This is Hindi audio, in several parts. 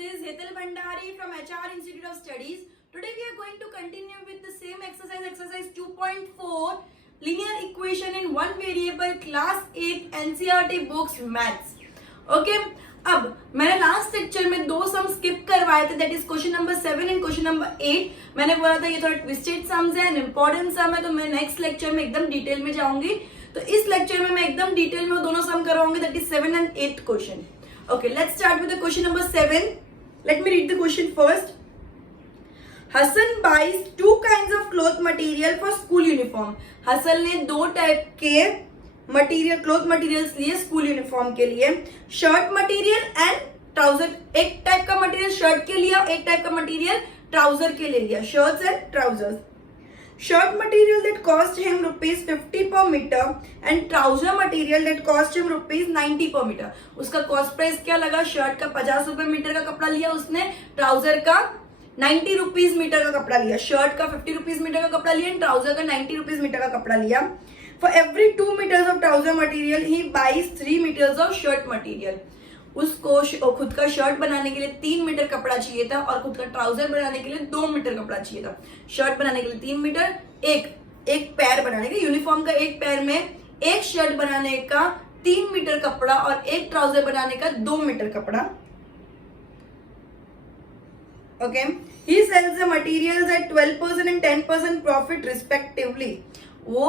this Hetal Bhandari from HR Institute of Studies. Today we are going to continue with the same exercise 2.4 linear equation in one variable class 8 NCERT books maths. Okay, अब मैंने लास्ट लेक्चर में दो सम स्किप करवाए थे, that is question number 7 and question number 8. मैंने बोला था ये थोड़ा ट्विस्टेड सम्स है एंड इंपॉर्टेंट सम है, तो मैं नेक्स्ट लेक्चर में एकदम डिटेल में जाऊंगी. तो इस लेक्चर में मैं एकदम डिटेल में दोनों सम करवाऊंगी, that is 7 and 8 question. Okay, let's start with the question number 7. Let me read the question first. Hassan buys two kinds of cloth material for school uniform. Hasan ने दो टाइप के मटेरियल क्लॉथ मटेरियल्स लिए स्कूल यूनिफॉर्म के लिए. Shirt material and trouser. एक टाइप का मटेरियल शर्ट के लिए, एक टाइप का मटेरियल ट्राउजर के लिए लिया. Shirts and trousers. Shirt material that cost him rupees 50 per meter and trouser material that cost him rupees 90 per meter. उसका कॉस्ट प्राइस क्या लगा? शर्ट का 50 रुपए मीटर का कपड़ा लिया उसने, ट्राउजर का 90 रुपीज मीटर का कपड़ा लिया. शर्ट का 50 रुपीज मीटर का कपड़ा लिया, ट्राउजर का 90 रुपीज मीटर का कपड़ा लिया. For every 2 meters of trouser material he buys 3 meters of shirt material. उसको खुद का शर्ट बनाने के लिए 3 मीटर कपड़ा चाहिए था और खुद का ट्राउजर बनाने के लिए 2 मीटर कपड़ा चाहिए था. शर्ट बनाने के लिए 3 मीटर, एक पैर बनाने के यूनिफॉर्म का एक पैर में एक शर्ट बनाने का 3 मीटर कपड़ा और एक ट्राउजर बनाने का 2 मीटर कपड़ा. Okay, he sells the materials at 12% and 10% profit respectively. वो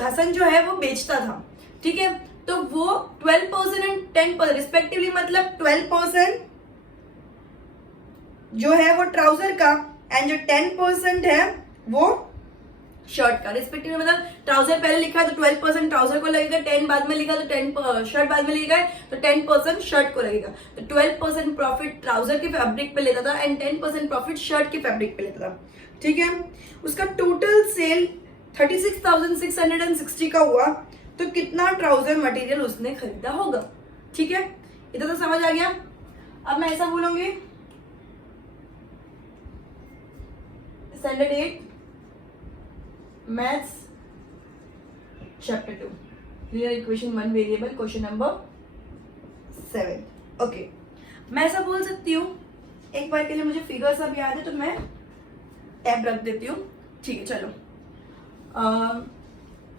हसन जो है वो बेचता था, ठीक है. तो वो 12% एंड 10% रिस्पेक्टिवली, मतलब 12% जो है वो ट्राउजर का एंड जो 10% है वो शर्ट का. रिस्पेक्टिवली मतलब ट्राउजर पहले लिखा है तो 12% ट्राउजर को लगेगा, 10 बाद में लिखा तो 10 शर्ट बाद में लिखा है तो 10% शर्ट को लगेगा. तो 12% प्रॉफिट ट्राउजर के फैब्रिक पे लेता था एंड 10% प्रॉफिट शर्ट के फैब्रिक पे लेता था, ठीक है. उसका टोटल सेल 36,660 का हुआ. तो कितना ट्राउजर मटेरियल उसने खरीदा होगा, ठीक है. इतना तो समझ आ गया. अब मैं ऐसा बोलूंगी, standard 8 maths chapter 2 linear equation 1 variable question number 7. Okay, मैं ऐसा बोल सकती हूँ, एक बार के लिए मुझे फिगर सब याद है तो मैं टैब रख देती हूँ, ठीक है. चलो,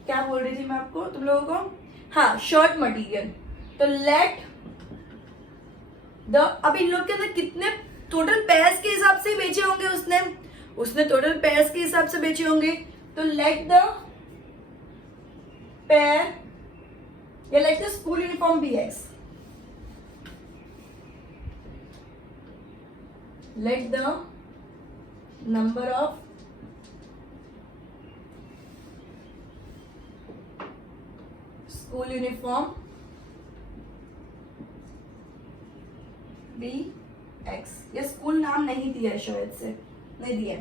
क्या बोल रही थी मैं आपको, तुम लोगों को? हाँ, शर्ट मटेरियल. तो लेट द, अब इन लोग के अंदर कितने टोटल पेयर्स के हिसाब से बेचे होंगे उसने टोटल पेयर्स के हिसाब से बेचे होंगे. तो लेट द पेयर या let the school uniform be X. Let the number of school uniform be X. ये स्कूल नाम नहीं दिया है, शायद से नहीं दिया.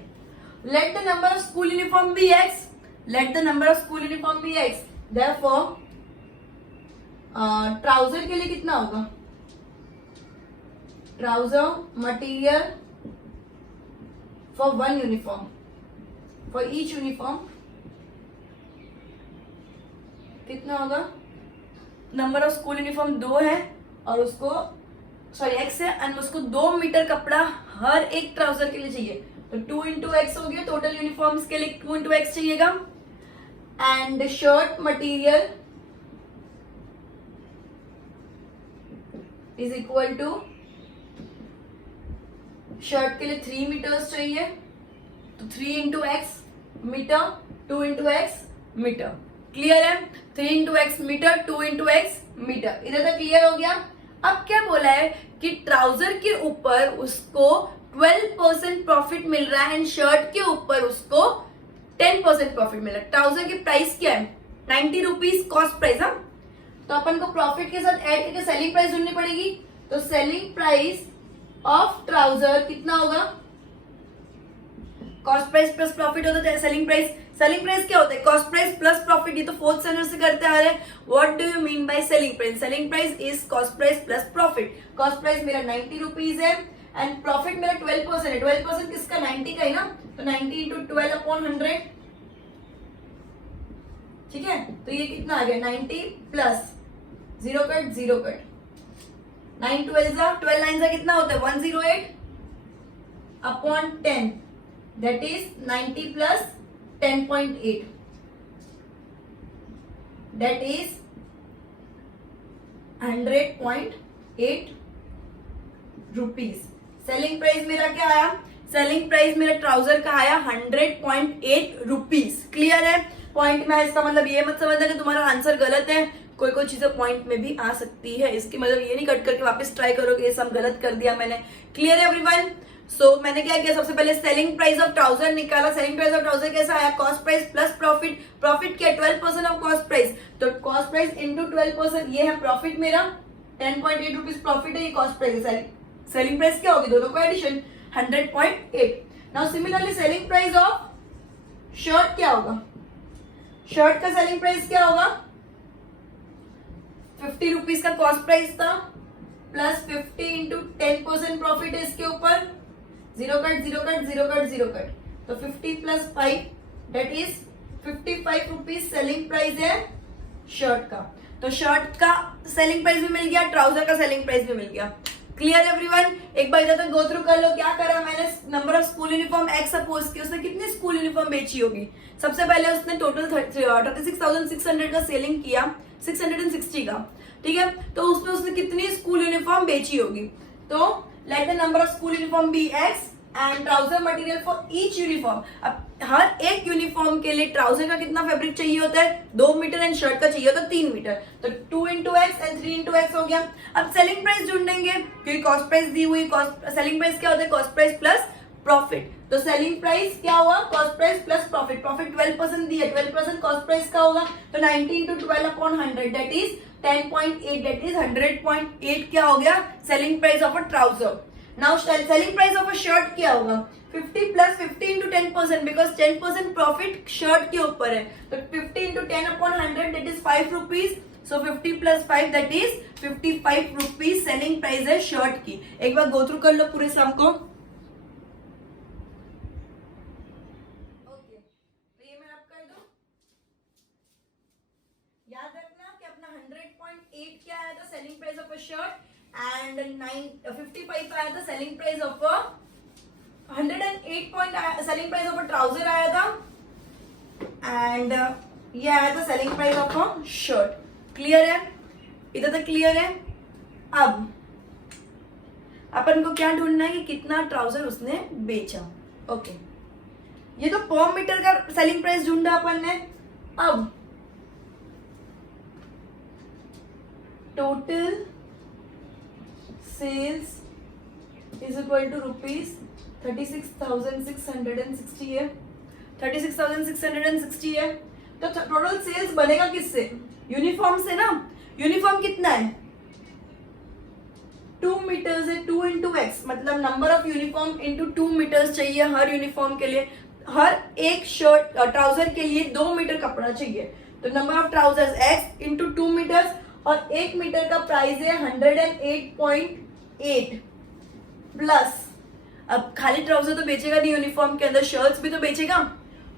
Let the number of school uniform be X. Let the number of school uniform be X. Therefore trouser के लिए कितना होगा? Trouser material for one uniform, for each uniform कितना होगा? नंबर ऑफ स्कूल यूनिफॉर्म 2 है और उसको x है एंड उसको 2 मीटर कपड़ा हर एक ट्राउजर के लिए चाहिए. तो 2 into x हो गया. टोटल यूनिफॉर्म्स के लिए 2 into x चाहिएगा. And shirt material is equal to, shirt के लिए 3 मीटर्स चाहिए तो 3 into x metre, 2 into x metre. Clear है? 3 into x metre, 2 into x metre. इधर तक क्लियर हो गया. अब क्या बोला है कि ट्राउजर के ऊपर उसको 12% प्रॉफिट मिल रहा है एंड शर्ट के ऊपर उसको 10% प्रॉफिट मिल रहा है. ट्राउजर की प्राइस क्या है? 90 रुपीज कॉस्ट प्राइस. हाँ, तो अपन को प्रॉफिट के साथ ऐड करके सेलिंग प्राइस ढूंढनी पड़ेगी. तो सेलिंग प्राइस ऑफ ट्राउजर कितना होगा? कॉस्ट प्राइस प्लस प्रॉफिट होता है सेलिंग प्राइस. सेलिंग प्राइस क्या होता है? Cost price plus profit. ये तो फोर्थ स्टैंडर्ड से करते आ रहे हैं. What do you mean by selling price? Selling price is cost price plus profit. Cost price मेरा 90 रुपीज है एंड प्रॉफिट मेरा 12% है. 12% किसका? 90 का ही ना. तो 90 into 12/100, ठीक है. तो ये कितना आ गया? 90 प्लस 0 कट 0 कट 9 12 9 कितना होता है 108 upon 10 that is 90 plus 10.8 that is 100.8 rupees. Selling price मेरा क्या आया? सेलिंग प्राइस मेरा ट्राउजर का आया 100.8 रुपीज। क्लियर है? पॉइंट में इसका मतलब ये मत समझना कि तुम्हारा आंसर गलत है, कोई कोई चीजें पॉइंट में भी आ सकती है, इसकी मतलब ये नहीं कट करके वापस ट्राई करो कि ये सब गलत कर दिया मैंने। क्लियर है एवरीवन? सो मैंने क्या किया, सबसे पहले सेलिंग प्राइस ऑफ ट्राउजर निकाला। सेलिंग प्राइस ऑफ ट्राउजर कैसा आया? Cost price plus profit. Profit क्या? 12% ऑफ कॉस्ट प्राइस, तो कॉस्ट प्राइस इंटू 12%, ये है प्रॉफिट मेरा। 10.8 रुपीज प्रॉफिट है, ये कॉस्ट प्राइस है। सेलिंग प्राइस क्या होगी? दोनों का addition 100.8। Now similarly selling price of shirt क्या होगा? शर्ट का सेलिंग प्राइस क्या होगा? 50 रुपीज का कॉस्ट प्राइस था प्लस 50 इंटू 10% प्रॉफिट है इसके ऊपर, zero cut zero cut zero cut zero cut, तो 50 plus 5 that is 55 rupees selling price है शर्ट का। तो शर्ट का सेलिंग प्राइस भी मिल गया, ट्राउजर का सेलिंग प्राइस भी मिल गया। Clear everyone? एक बार इधर तक गो थ्रू कर लो। क्या करा मैंने? Number of school uniform x suppose की, उसने कितनी स्कूल यूनिफॉर्म बेची होगी? सबसे पहले उसने टोटल 36,600 का सेलिंग किया, 660 का, ठीक है? तो उसमें उसने कितनी स्कूल यूनिफॉर्म बेची होगी? तो let the number of school uniform be X and trouser material for each uniform. अब हर एक यूनिफॉर्म के लिए ट्राउजर का कितना फैब्रिक चाहिए होता है? 2 मीटर एंड शर्ट का चाहिए होता है 3 मीटर, तो 2 into x and 3 into x हो गया। अब सेलिंग प्राइस ढूंढेंगे क्योंकि कॉस्ट प्राइस दी हुई, कॉस्ट सेलिंग प्राइस क्या होता है? Cost price plus profit. तो सेलिंग प्राइस क्या हुआ? Cost price plus profit. Profit 12% दी है, 12% कॉस्ट प्राइस का होगा, तो 90 into 12 upon 100 that is 10.8 that is 100.8 क्या हो गया? Selling price of a trouser. Now selling price of a shirt क्या होगा? 50 plus 50 into 10% because 10% profit shirt के ऊपर है, तो 50 into 10 upon 100 that is 5 rupees, so 50 plus 5 that is 55 rupees selling price है शर्ट की। एक बार गो थ्रू कर लो पूरे सम को। ओके, तो ये मैं आप कर दूं। याद रखना कि अपना 100.8 क्या आया था selling price of a shirt and 55 आया था selling price of a 108 point selling price of a trouser आया था एंड ये आया था selling price of a shirt. Clear है? इधर तक क्लियर है? अब अपन को क्या ढूंढना है कि कितना ट्राउजर उसने बेचा। ओके, ये तो पर मीटर का सेलिंग प्राइस ढूंढा अपन ने। अब total sales is equal to rupees 36,660 है, 36,660 है, तो टोटल सेल्स बनेगा किससे? यूनिफॉर्म से ना। यूनिफॉर्म कितना है? 2 मीटर्स है, 2 इंटू एक्स, मतलब number of uniform into 2 metres चाहिए हर यूनिफॉर्म के लिए। हर एक शर्ट ट्राउजर के लिए 2 मीटर कपड़ा चाहिए, तो number of trousers X into 2 metres, और 1 मीटर का प्राइस है 108.8 प्लस, अब खाली ट्राउजर तो बेचेगा नहीं, यूनिफॉर्म के अंदर शर्ट्स भी तो बेचेगा,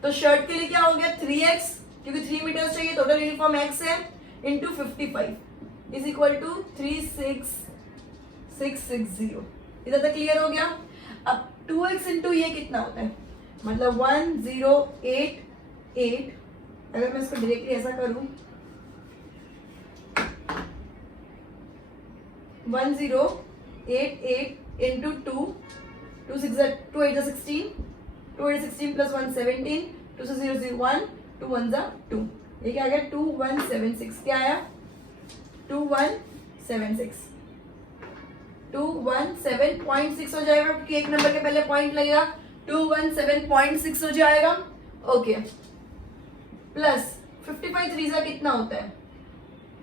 तो शर्ट के लिए क्या हो गया 3x क्योंकि 3 मीटर्स चाहिए, टोटल यूनिफॉर्म x है, इंटू 55 इज इक्वल टू 36660। इधर तक क्लियर हो गया? अब 2x इंटू ये कितना होता है? मतलब 1088, अगर मैं इसको डायरेक्टली ऐसा करूं 1088 इंटू 2, 2 8 16, 2 8 16 प्लस 1 17, 2 से 0 0 1, 2 1 2, ये क्या आ गया 2176। क्या आया? 2176, 217.6 हो जाएगा क्योंकि एक नंबर के पहले पॉइंट लगेगा, 217.6 हो जाएगा। ओके, प्लस 55 3 कितना होता है?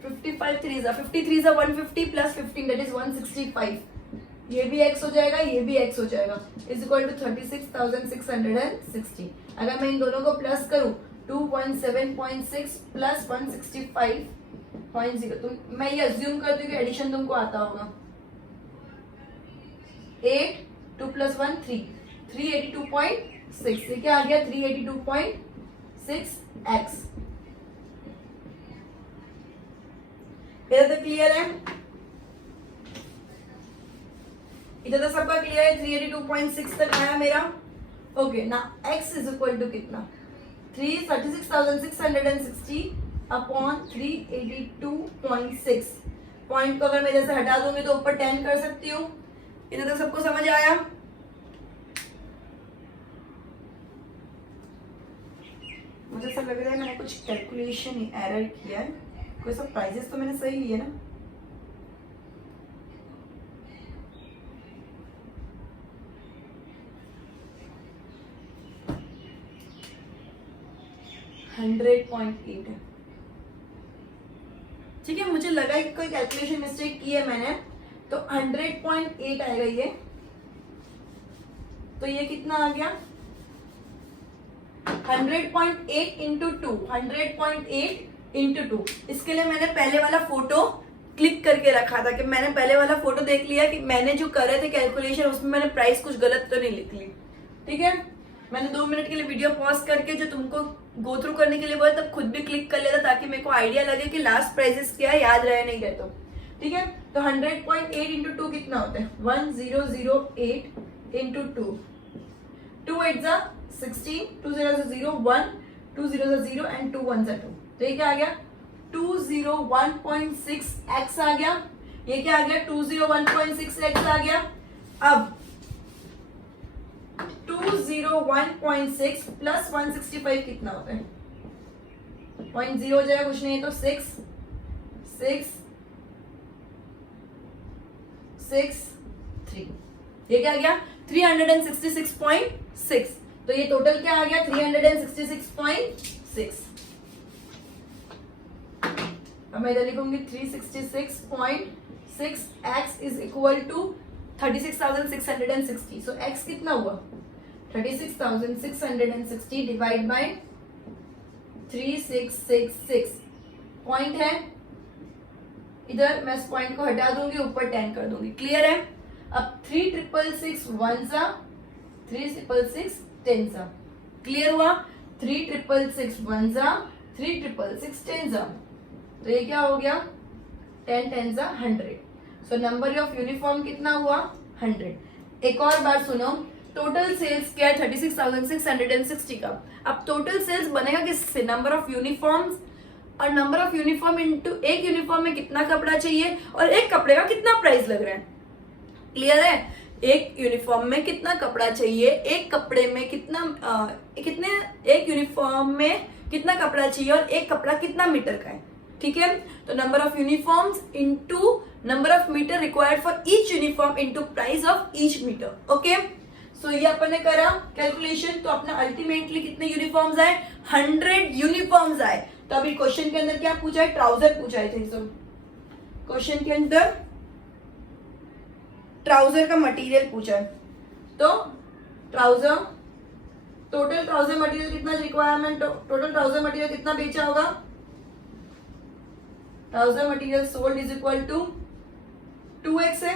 55 3 150 प्लस 15 दैट इज 165, ये भी x हो जाएगा, ये भी x हो जाएगा, इज इक्वल टू 36,660। अगर मैं इन दोनों को प्लस करूं 217.6 प्लस 165.0, मैं ये अज्यूम करती हूँ कि एडिशन तुमको आता होगा। 8 2 प्लस 1 3, 382.6, ये क्या आ गया 382.6x। ये तो क्लियर है? इधर तक सबका क्लियर है? 382.6 तक आया मेरा। ओके ना, x इज इक्वल टू कितना? 36,660 अपॉन 382.6। पॉइंट को अगर मैं जैसे हटा दूंगी तो ऊपर 10 कर सकती हूँ। इधर तक सबको समझ आया? मुझे ऐसा लग रहा है मैंने कुछ कैलकुलेशन एरर किया है। कोई सब प्राइजेस तो मैंने सही लिए ना? $100.8 है। ठीक है, मुझे लगा कि कोई कैलकुलेशन मिस्टेक की है मैंने, तो 100.8 आएगा ये। तो ये कितना आ गया? 100.8 इंटू 2, 100.8 इंटू 2। इसके लिए मैंने पहले वाला फोटो क्लिक करके रखा था कि मैंने पहले वाला फोटो देख लिया कि मैंने जो करे थे कैलकुलेशन उसमें मैंने प्राइस कुछ गलत तो नहीं लिख ली। ठीक है, मैंने 2 मिनट के लिए वीडियो पॉज करके जो तुमको गो थ्रू करने के लिए बोला तब खुद भी क्लिक कर लेता ताकि मेरे को आइडिया लगे कि लास्ट प्राइसेस क्या है, याद रहे नहीं रहे तो। ठीक है, तो 100.8 इंटू 2 कितना होता है? 1008 इंटू 2। 2 8 जा 16, 2 0 0 1, 2 0 0 एंड 2 1 2। तो ये क्या आ गया? 201.6x आ गया। ये क्या आ गया? 201.6x आ गया। अब 201.6 प्लस 165 कितना होता है? 0.0 हो जाएगा, कुछ नहीं है तो 6 6 6 3। ये क्या आ गया? 366.6। तो ये टोटल क्या आ गया? 366.6। अब मैं इधर लिखूंगी 366.6x is equal to 36,660। So x कितना हुआ? 36,660 डिवाइड बाय 3666। पॉइंट है इधर, मैं इस पॉइंट को हटा दूंगी, ऊपर 10 कर दूंगी। क्लियर है? अब 3666 1 सा, 3666 10 सा। क्लियर हुआ? 3666 1 सा, 3666 10 सा। तो ये क्या हो गया? 10 10 सा 100। सो नंबर ऑफ यूनिफॉर्म कितना हुआ? 100। एक और बार सुनो, टोटल सेल्स क्या है? 36,660 का। अब टोटल सेल्स बनेगा किससे? नंबर ऑफ यूनिफॉर्म्स, और नंबर ऑफ यूनिफॉर्म इनटू एक यूनिफॉर्म में कितना कपड़ा चाहिए और एक कपड़े का कितना प्राइस लग रहा है। क्लियर है? एक यूनिफॉर्म में कितना कपड़ा चाहिए, एक कपड़े में कितना कितने, एक यूनिफॉर्म में कितना कपड़ा चाहिए और एक कपड़ा कितना मीटर का है। ठीक है, तो number of uniforms into number of metre required for each uniform into price of each metre. Okay, so ये अपन ने करा कैलकुलेशन। तो अपना अल्टीमेटली कितने यूनिफॉर्म्स आए? 100 यूनिफॉर्म्स आए। तो अभी क्वेश्चन के अंदर क्या पूछा है? ट्राउजर पूछा है। क्वेश्चन के अंदर ट्राउजर का मटेरियल पूछा है। तो ट्राउजर, टोटल ट्राउजर मटेरियल कितना रिक्वायरमेंट, टोटल ट्राउजर मटेरियल कितना बेचा होगा? Trouser material sold is equal to 2x है,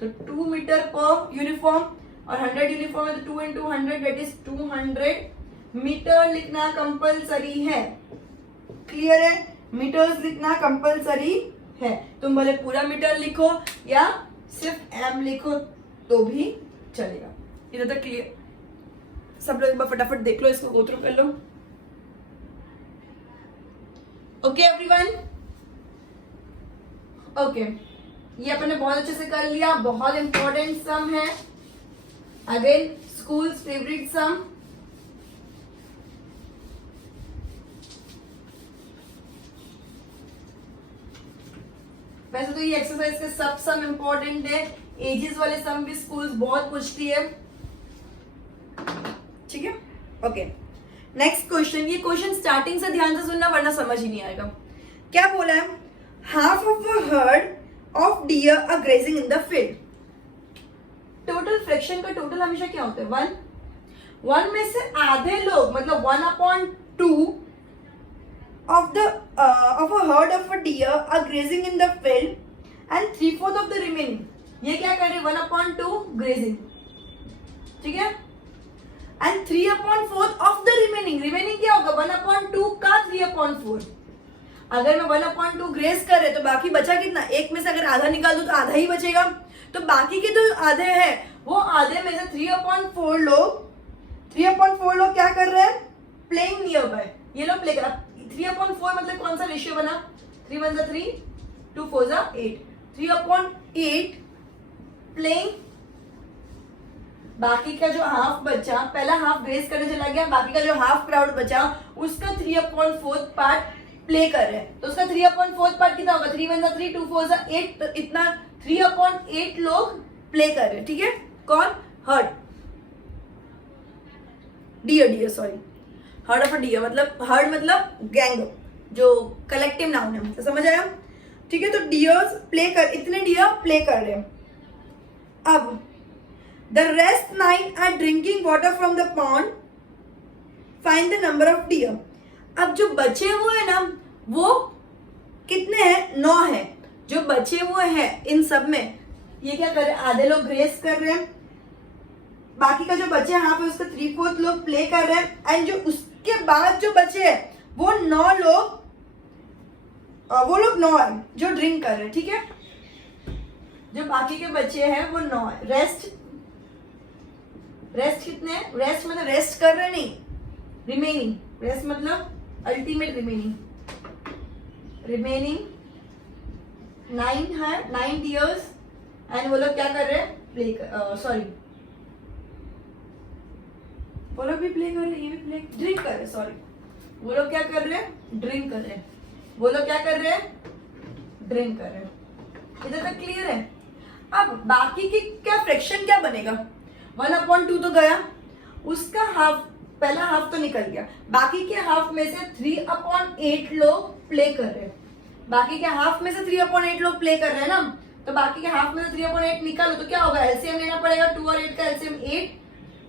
तो 2 मीटर पर यूनिफॉर्म, और 100 यूनिफॉर्म है तो 2 into 100 दैट इज 200 मीटर लिखना कंपलसरी है। क्लियर है? मीटर्स लिखना कंपलसरी है। तुम भले पूरा मीटर लिखो या सिर्फ एम लिखो तो भी चलेगा। इधर तक क्लियर? सब लोग एक बार फटाफट देख लो, इसको गो थ्रू कर लो। ओके एवरीवन, ओके, ये अपने बहुत अच्छे से कर लिया। बहुत इंपॉर्टेंट सम है, अगेन स्कूल फेवरेट सम। वैसे तो ये एक्सरसाइज के सब सम इंपॉर्टेंट है, एजेस वाले सम भी स्कूल्स बहुत पूछती है। ठीक है, ओके, नेक्स्ट क्वेश्चन। ये क्वेश्चन स्टार्टिंग से ध्यान से सुनना वरना समझ ही नहीं आएगा। क्या बोला है? Half of a herd of deer are grazing in the field. Total fraction का टोटल हमेशा क्या होता है? 1। 1 में से आधे लोग, मतलब 1/2 of a herd of a deer are grazing in the field and 3/4 of the remaining. ये क्या कर रहे? 1/2 grazing, ठीक है, and 3/4 of the remaining. remaining क्या होगा? 1/2 का 3/4। अगर मैं 1/2 ग्रेज कर रहे तो बाकी बचा कितना? एक में से अगर आधा निकाल दूं तो आधा ही बचेगा। तो बाकी के जो आधे हैं वो आधे में से 3/4 लोग क्या कर रहे हैं, प्लेइंग नियर बाय। ये लोग प्ले कर, 3/4 मतलब कौन सा रेशियो बना, 3 1 3 2 4 8, 3/8 प्लेइंग। बाकी का जो हाफ बचा, पहला हाफ ग्रेस करने चला गया, बाकी का जो हाफ क्राउड बचा उसका 3/4 पार्ट प्ले कर रहे हैं। तो उसका 3/4 पार्ट कितना होगा, 3 1 3 2 4 8, तो इतना 3/8 लोग प्ले कर रहे हैं। ठीक है, कौन, herd deer sorry, herd of deer मतलब, हर्ड मतलब गैंग, जो कलेक्टिव नाउन है, तो समझ आया। ठीक है, तो डियर्स प्ले कर, इतने डियर प्ले कर रहे हैं। अब the rest 9 are drinking water from the pond, find the number of deer. अब जो बचे हुए हैं ना वो कितने हैं, 9 है। जो बचे हुए हैं इन सब में ये क्या कर रहे हैं, आधे लोग ग्रेस कर रहे हैं, बाकी का जो बचे यहाँ पे उसका 3/4 लोग प्ले कर रहे हैं, एंड जो उसके बाद जो बचे हैं वो 9 लोग, वो लोग 9 है जो ड्रिंक कर रहे हैं। ठीक है, जो बाकी के बचे हैं वो 9 है। रेस्ट कितने हैं, रेस्ट मतलब रेस्ट कर रहे नहीं, रिमेनिंग, रेस्ट मतलब अल्टीमेट रिमेनिंग 9 है, 9 डियर्स, एंड वो लोग क्या कर रहे हैं, प्ले कर, सॉरी वो लोग भी प्ले कर रहे हैं, ये भी प्ले, ड्रिंक कर रहे हैं, सॉरी वो लोग क्या कर रहे हैं, ड्रिंक कर रहे हैं, वो लोग क्या कर रहे हैं, ड्रिंक कर रहे हैं। इधर तक क्लियर है। अब बाकी की क्या फ्रैक्शन क्या बनेगा, 1/2 तो गया, उसका हाफ, पहला हाफ तो निकल गया, बाकी के हाफ में से 3/8 लोग प्ले कर रहे हैं। बाकी के हाफ में से 3/8 लोग प्ले कर रहे हैं ना, तो बाकी के हाफ में से 3/8 निकालो तो क्या होगा, एलसीएम लेना पड़ेगा, 2 और 8 का एलसीएम 8,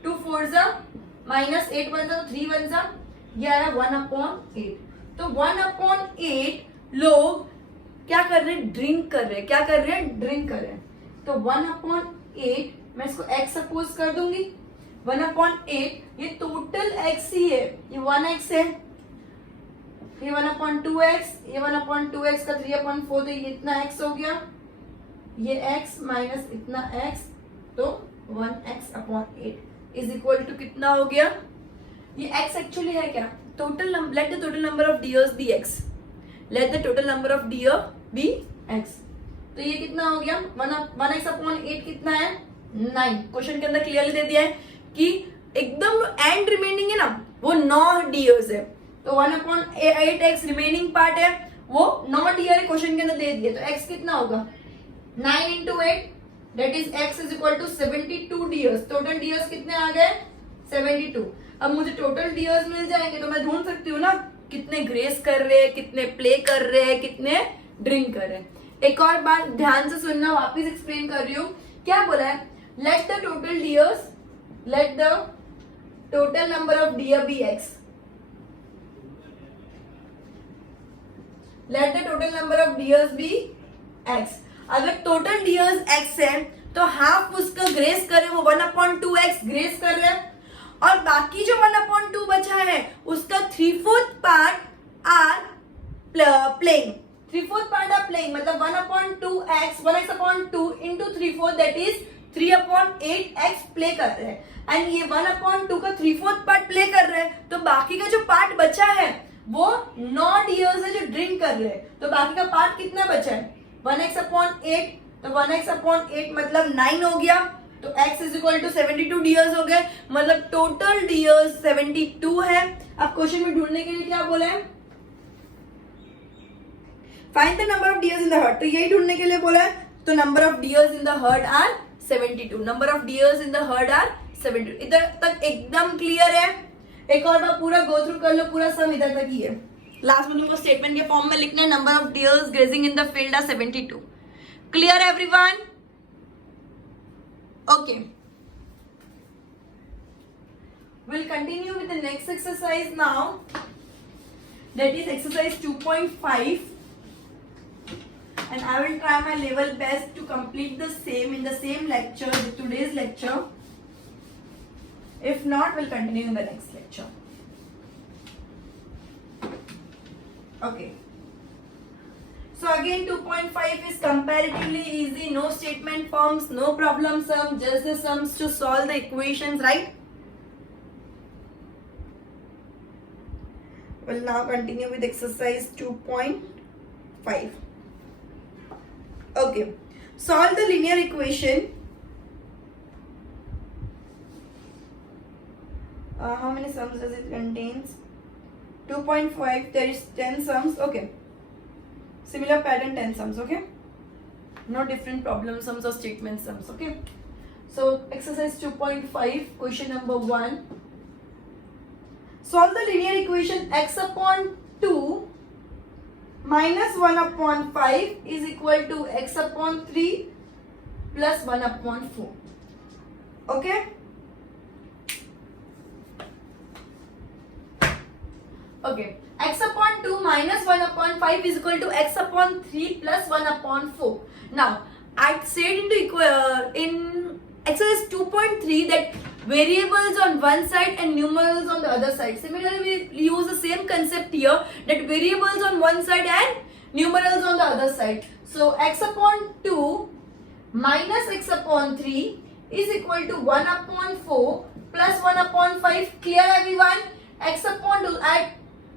2 4 माइनस 8 1 तो 3 1 ये आया 1/8। तो 1/8 लोग क्या कर रहे हैं, ड्रिंक कर रहे हैं, क्या कर रहे हैं, ड्रिंक कर रहे हैं। तो 1/8 मैं इसको x सपोज कर दूंगी, 1/8 ये टोटल x ही है, ये 1x है, ये 1/2x, ये 1/2x का 3/4 तो ये इतना x हो गया, ये x माइनस इतना x, तो 1x/8 इज इक्वल टू कितना हो गया, ये x एक्चुअली है क्या, total, let the total number of deers be x, let the total number of deer be x। तो ये कितना हो गया, 1x/8 कितना है, 9। क्वेश्चन के अंदर क्लियरली दे दिया है कि एकदम एंड रिमेनिंग है ना वो 9 डियर्स है, तो 1/8x रिमेनिंग पार्ट है वो 9 डियर है, क्वेश्चन के अंदर दे दिया। तो x कितना होगा, 9 into 8 that is x is equal to 72 dears. Total dears कितने आ गए, 72। अब मुझे टोटल डियर्स मिल जाएंगे तो मैं ढूंढ सकती हूँ ना कितने ग्रेस कर रहे हैं, कितने प्ले कर रहे हैं, कितने ड्रिंक कर रहे हैं। एक और बात ध्यान से सुनना, वापिस एक्सप्लेन कर रही हूँ, क्या बोला है, let the total deers, let the total number of deer be x, let the total number of deers be x। अगर टोटल डियर्स x है तो हाफ उसका ग्रेस कर रहे, वो 1/2x ग्रेस कर रहे हैं, और बाकी जो 1/2 बचा है उसका 3/4 part are playing, 3/4 part are playing, मतलब 1/2x, 1x/2 into 3/4 that is 3/8x play कर रहे हैं, एंड ये 1/2 का 3/4 पार्ट प्ले कर रहे हैं, तो बाकी का जो पार्ट बचा है वो 9 डियर्स है जो ड्रिंक कर रहे हैं, तो बाकी का पार्ट कितना बचा है, 1x/8, तो 1x/8 मतलब 9 हो गया, तो x is equal to 72 deers हो गए, मतलब टोटल डियर्स 72 है। अब क्वेश्चन में ढूंढने के लिए क्या बोला है, find the number of deers in the herd, तो यही ढूंढने के लिए बोला है, तो number of deers in the herd are 72, number of deers in the herd are 72। इधर तक एकदम क्लियर है। एक और बार पूरा गो थ्रू कर लो, पूरा सम इधर तक ही है, लास्ट में तुमको स्टेटमेंट के फॉर्म में लिखना है, number of deers grazing in the field are 72। Clear everyone, okay, we'll continue with the next exercise now, that is exercise 2.5, and I will try my level best to complete the same in the same lecture, with today's lecture. If not, we'll continue in the next lecture. Okay, So again 2.5 is comparatively easy, no statement forms, no problem sum, just the sums to solve the equations, right? We'll now continue with exercise 2.5. Okay, solve the linear equation. How many sums does it contains? 2.5, there is 10 sums, okay. Similar pattern 10 sums, okay. No different problem sums or statement sums, okay. So exercise 2.5, question number 1. Solve the linear equation x upon 2 minus 1 upon 5 is equal to x upon 3 plus 1 upon 4. Okay. Okay. X upon 2 minus 1 upon 5 is equal to x upon 3 plus 1 upon 4. Now, I said in exercise 2.3 that variables on one side and numerals on the other side. Similarly, we use the same concept here, that variables on one side and numerals on the other side. So, x upon 2 minus x upon 3 is equal to 1 upon 4 plus 1 upon 5. Clear everyone? X upon 2,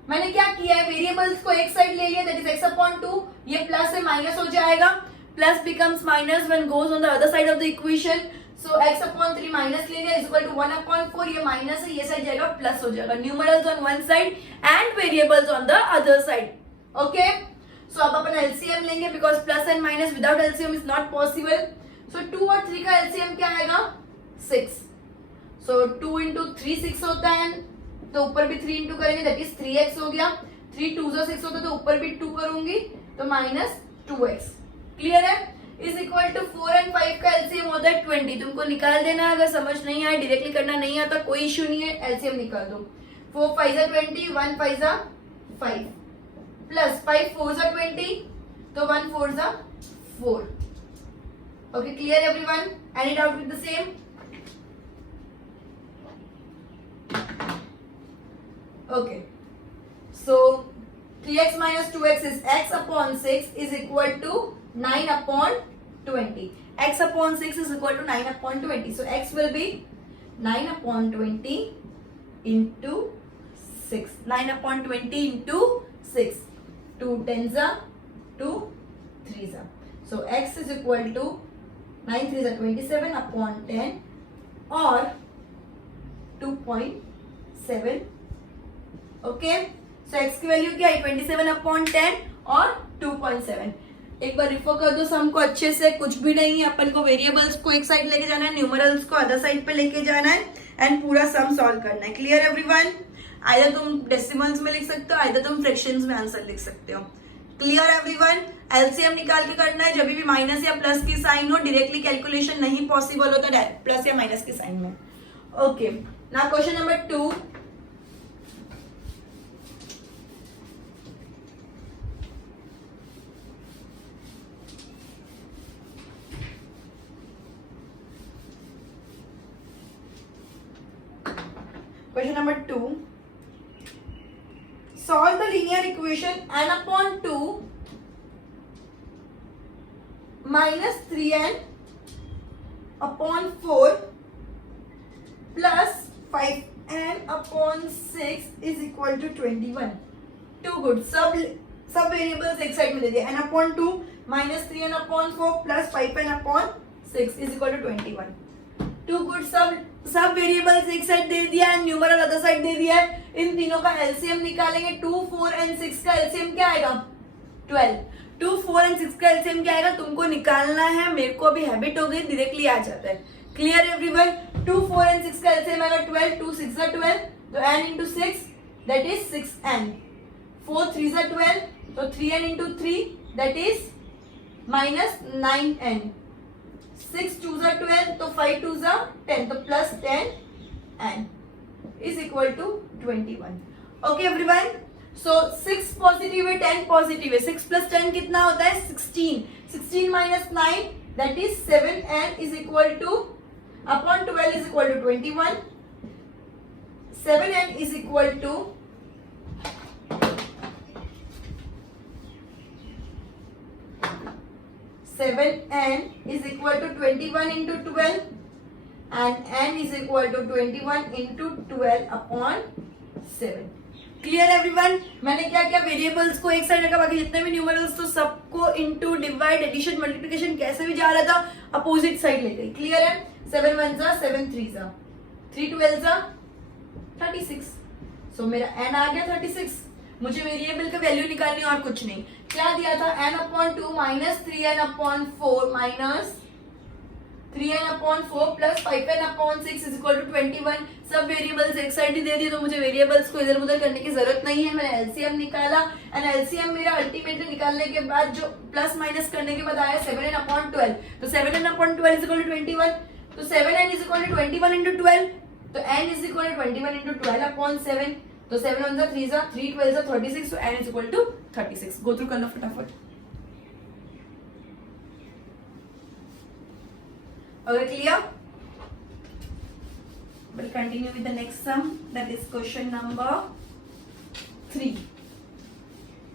मैंने क्या किया है, वेरिएबल्स को एक साइड ले लिया, दैट इज x upon 2, ये प्लस से माइनस हो जाएगा, plus becomes minus when goes on the other side of the equation. So x upon 3 minus ले लिया इज इक्वल टू 1 upon 4, ये माइनस है, ये साइड जाएगा प्लस हो जाएगा. Numerals on one side and variables on the other side. Okay, so अब अपन एलसीएम लेंगे because plus and minus without LCM is not possible. So 2 और 3 का एलसीएम क्या आएगा? 6. सो 2 into 3 6 होता है, तो ऊपर भी 3 इंटू करेंगे, दैट इज 3x हो गया. 3 2 6 होता है, तो ऊपर भी 2 करूंगी, तो माइनस 2x. क्लियर है? इज इक्वल टू 4 and 5 का एलसीएम होता है 20. तुमको निकाल देना, अगर समझ नहीं आया, डायरेक्टली करना नहीं आता, कोई इश्यू नहीं है, एलसीएम निकाल दो. 4 5 20, 1 5 5 प्लस 5 4 20, तो 1 4 4. Okay, clear everyone? Any doubt with the same? Okay, so 3x minus 2x is x upon 6 is equal to 9 upon 20. X upon 6 is equal to 9 upon 20. So x will be 9 upon 20 into 6. 9 upon 20 into 6. 2 10s are 2 3s are. So x is equal to 9 3s are 27 upon 10 or 2.7. Okay, so x की वैल्यू क्या है? 27 अपॉन 10 और 2.7. एक बार रिफर कर दो सम को अच्छे से. कुछ भी नहीं है, अपन को वेरिएबल्स को एक साइड लेके जाना है, न्यूमरल्स को अदर साइड पे लेके जाना है एंड पूरा सम सॉल्व करना है. Clear everyone? आइदर तुम डेसिमल्स में लिख सकते हो, आइदर तुम फ्रैक्शंस में आंसर लिख सकते हो. Clear everyone? एलसीएम निकाल के करना है. जब भी माइनस या प्लस की साइन हो, डायरेक्टली कैलकुलेशन नहीं पॉसिबल होता प्लस या माइनस की साइन में. Okay, now question number 2. Question number 2. Solve the linear equation n upon 2 minus 3n upon 4 plus 5n upon 6 is equal to 21. Too good. सब वेरिएबल्स एक साइड में दे दिया. n upon 2 minus 3n upon 4 plus 5n upon 6 is equal to 21. Too good. सब वेरिएबल्स एक साइड दे दिया है, न्यूमरल अदर साइड दे दिया है. इन तीनों का एलसीएम निकालेंगे. 2 4 and 6 का एलसीएम क्या आएगा? 12. 2 4 and 6 का एलसीएम क्या आएगा? तुमको निकालना है. मेरे को अभी हैबिट हो गई, डायरेक्टली आ जाता है. Clear everyone? 2 4 and 6 का एलसीएम आएगा 12. 2 6 12, तो n into 6 that is 6n. 4 3 12, तो 3n into 3 that is minus 9n. 6 2 12, तो 5 2 10, तो plus 10 n is equal to 21. Okay everyone? So 6 positive है, 10 पॉजिटिव है. 6 प्लस 10 कितना होता है? 16. 16 minus 9 that is 7n is equal to upon 12 is equal to 21. 7n is equal to 7n is equal to 21 into 12 and n is equal to 21 into 12 upon 7. Clear everyone? मैंने क्या किया, वेरिएबल्स को एक साइड रखा, बाकी जितने भी न्यूमरल्स तो सबको इनटू डिवाइड एडिशन मल्टीप्लिकेशन कैसे भी जा रहा था अपोजिट साइड ले गई. क्लियर है? 7 1 जा 7 3 जा 3 12 जा 36. सो मेरा n आ गया 36. मुझे वेरिएबल का वैल्यू निकालनी और कुछ नहीं. क्या दिया था? n upon 2 minus 3n upon 4 minus 3n upon 4 plus 5n upon 6 is equal to 21. सब वेरिएबल्स एक साइड ही दे दिए तो मुझे वेरिएबल्स को इधर उधर करने की जरूरत नहीं है. मैंने एलसीएम निकाला एंड एलसीएम मेरा अल्टीमेटली निकालने के बाद जो प्लस माइनस करने के बाद आया 7n अपॉन 12. तो 7n upon 12 is equal to 21. तो 7n is equal to 21 into 12. तो n is equal to 21 into 12 upon 7. तो 7 1 जा 3 जा 3 12 जा 36. तो n is equal to 36. Go through कर लो फटाफट. Okay, clear? We'll continue with the next sum, that is question number 3.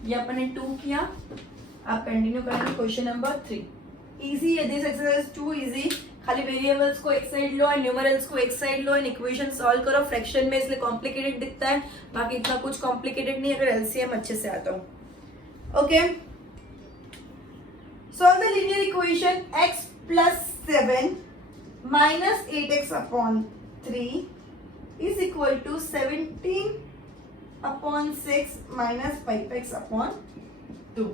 ये अपन ने 2 किया, आप कंटिन्यू करेंगे क्वेश्चन नंबर 3. इजी है दिस एक्सरसाइज, टू इजी. खाली वेरिएबल्स को एक साइड लो एंड न्यूमरल्स को एक side low and equation solve करो. फ्रैक्शन में इसलिए कॉम्प्लिकेटेड दिखता है, बाकी इतना कुछ कॉम्प्लिकेटेड नहीं अगर एलसीएम अच्छे से आता हो. Okay, solve the linear equation x plus 7 minus 8x upon 3 is equal to 17 upon 6 minus 5x upon 2.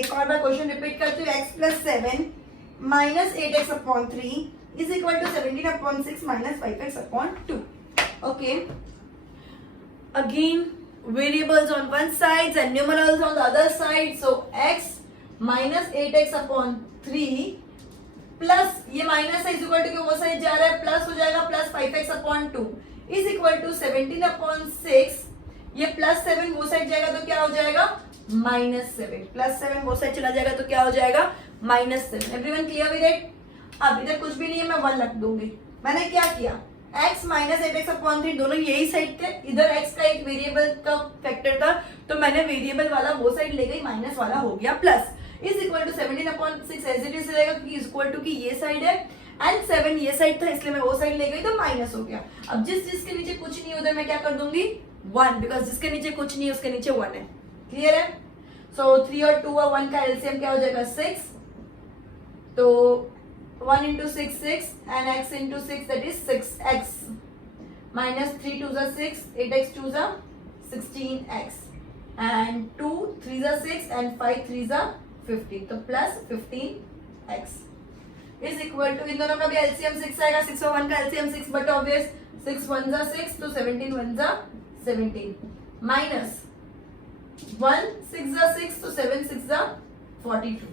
एक और बार क्वेश्चन रिपीट करती हूँ. x plus 7 minus 8x upon 3 is equal to 17 upon 6 minus 5x upon 2. Okay. Again, variables on one side and numerals on the other side. So x minus 8x upon 3 plus ये माइनस है इज इक्वल टू वो साइड जा रहा है प्लस हो जाएगा plus 5x upon 2 is equal to 17 upon 6. ये प्लस 7 वो साइड जाएगा तो क्या हो जाएगा माइनस 7. प्लस 7 वो साइड चला जाएगा तो क्या हो जाएगा minus 7. Everyone clear with it? अब इधर कुछ भी नहीं है, मैं 1 रख दूंगी. मैंने क्या किया, x माइनस 8x अपॉन 3 दोनों यही साइड थे. इधर x का एक वेरिएबल का फैक्टर था तो मैंने वेरिएबल वाला वो साइड ले गई, माइनस वाला हो गया plus. Is equal to 17 upon 6 as it is रहेगा क्योंकि इज इक्वल टू की ये साइड है एंड 7 ये साइड था इसलिए मैं वो साइड ले गई तो माइनस हो गया. अब जिसके नीचे कुछ नहीं उधर मैं क्या कर दूंगी 1, बिकॉज जिसके नीचे कुछ नहीं है उसके नीचे 1 है. क्लियर है? सो 3 और 2 और 1 का एलसीएम क्या हो जाएगा 6. तो 1 into 6 6 and x into 6 that is 6x minus 3 2 is 6 8x 2 is 16x and 2 3 is 6 and 5 3 is 15. तो plus 15x is equal to इन दोनों का भी एलसीएम 6 आएगा. 6 और 1 का एलसीएम 6 बट ऑब्वियस 6 1 जा 6 तो 17 1 जा 17 माइनस 1 6 जा 6 तो 7 6 जा 42.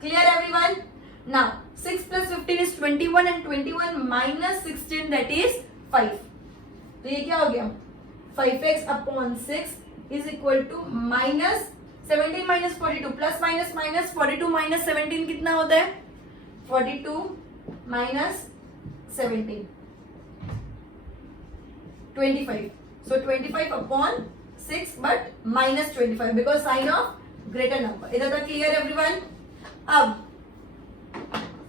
Clear everyone? Now 6 plus 15 is 21 and 21 minus 16 that is 5. तो ये क्या हो गया 5x upon 6 is equal to minus 17 minus 42 plus minus minus 42 minus 17 कितना होता है 42 minus 17 25. So 25 upon 6 but minus 25 because sign of greater number. इधर तक क्लियर एवरीवन? अब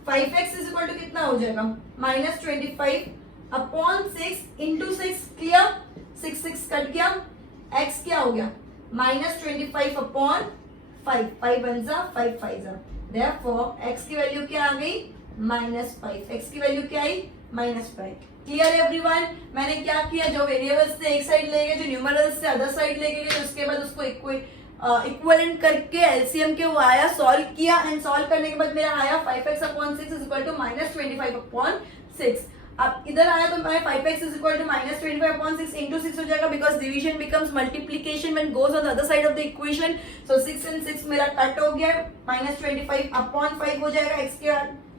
5x is equal to कितना हो जाएगा minus 25 upon 6 into 6. Clear? 6 6 cut गया. x क्या हो गया माइनस 25 अपॉन 5 5 1 जा 5 5 जा. देयरफॉर x की वैल्यू क्या आ गई माइनस 5. x की वैल्यू क्या आई माइनस 5. Clear everyone? मैंने क्या किया, जो वेरिएबल्स थे एक साइड ले गए, जो न्यूमरल्स थे अदर साइड ले गए, उसके बाद उसको इक्विवेलेंट करके एलसीएम के वो आया, सॉल्व किया एंड सॉल्व करने के बाद मेरा आया 5x upon 6 is equal to minus 25 upon 6. अब इधर आया तो मैं 5x is equal to minus 25 upon 6 into 6 हो जाएगा because division becomes multiplication when goes on the other side of the equation. So 6 and 6 मेरा कट हो गया, माइनस 25 अपॉन 5 हो जाएगा,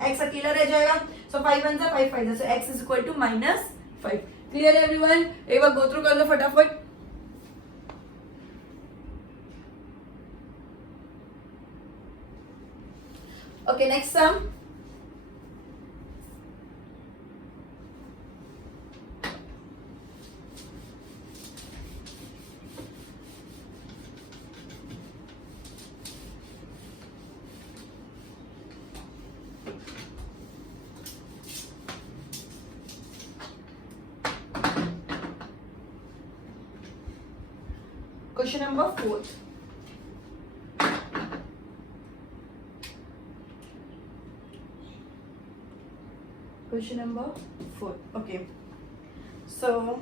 x अकेला रह जाएगा. सो 5 1 जा 5 5 जा. So x is equal to minus 5. Clear everyone? एक बार गो थ्रू कर लो फटाफट. Okay, next sum. Question number 4. Question number 4. Okay. So,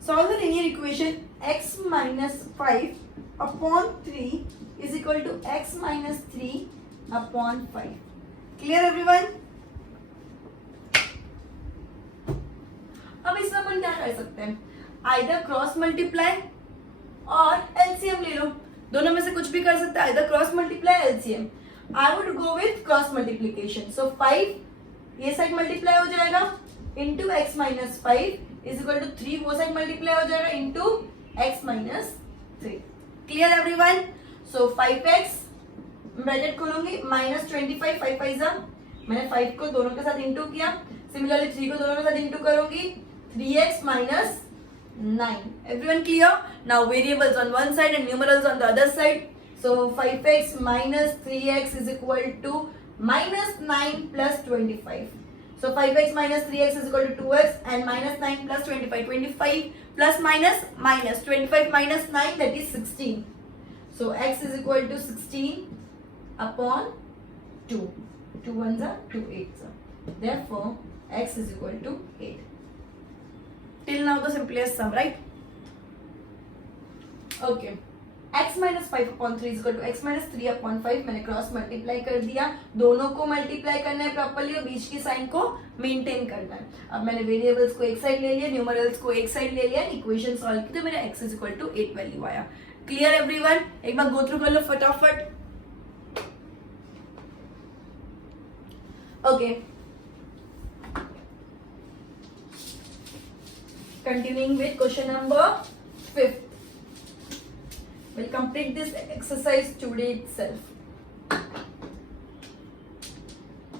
solve the linear equation x minus 5 upon 3 is equal to x minus 3 upon 5. Clear everyone? अब इसमें अपन क्या कर सकते हैं? Either cross multiply और LCM ले लो. दोनों में से कुछ भी कर सकते हैं. Either cross multiply LCM. I would go with cross multiplication. So 5 ये साइड मल्टीप्लाई हो जाएगा into x minus 5 is equal to 3 वो साइड मल्टीप्लाई हो जाएगा into x minus 3. Clear everyone? So 5x bracket खोलूंगी माइनस 25 5 5 जा मैंने 5 को दोनों के साथ इंटू किया. सिमिलरली 3 को दोनों के साथ इंटू करूंगी 3x minus 9. Everyone clear? Now variables on one side and numerals on the other side. So 5x minus 3x is equal to minus 9 plus 25. So 5x minus 3x is equal to 2x and minus 9 plus 25. 25 plus minus 25 minus 9 that is 16. So x is equal to 16 upon 2. 2 ones are 2 8s are. Therefore x is equal to 8. Till now the simplest sum, right? Okay. x minus 5 upon 3 is equal to x minus 3 upon 5. मैंने क्रॉस मल्टीप्लाई कर दिया. दोनों को मल्टीप्लाई करना है प्रॉपर्ली और बीच की साइन को मेंटेन करना है. अब मैंने वेरिएबल्स को एक साइड ले लिया, न्यूमरल्स को एक साइड ले लिया, इक्वेशन सॉल्व की तो मेरा x is equal to 8 value आया. Clear everyone? एक बार गो थ्रू कर लो फटाफट. Okay, continuing with question number 5. We'll complete this exercise today itself.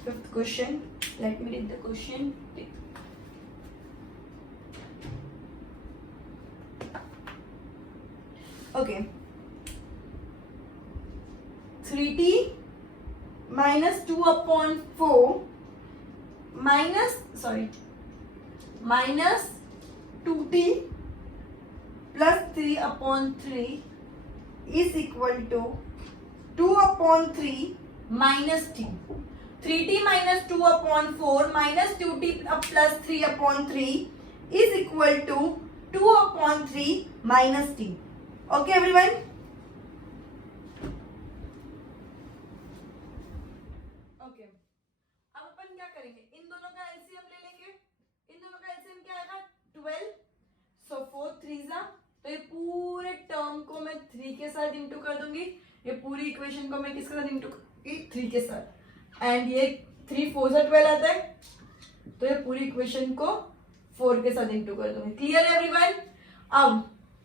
5th question. Let me read the question. Okay. 3t minus 2 upon 4 minus 2t plus 3 upon 3 is equal to 2 upon 3 minus t. 3t minus 2 upon 4 minus 2t plus 3 upon 3 is equal to 2 upon 3 minus t. Okay everyone? Okay. अब अपन क्या करेंगे? इन दोनों का LCM ले लेंगे. इन दोनों का LCM क्या आएगा? 12. So 4 3s are. तो ये पूरे टर्म को मैं 3 के साथ इंटू कर दूंगी. ये पूरी इक्वेशन को मैं किसके साथ इंटू करूंगी? 3 के साथ. एंड ये 3 4 से 12 आता है तो ये पूरी इक्वेशन को 4 के साथ इंटू कर दूंगी. क्लियर है एवरीवन? अब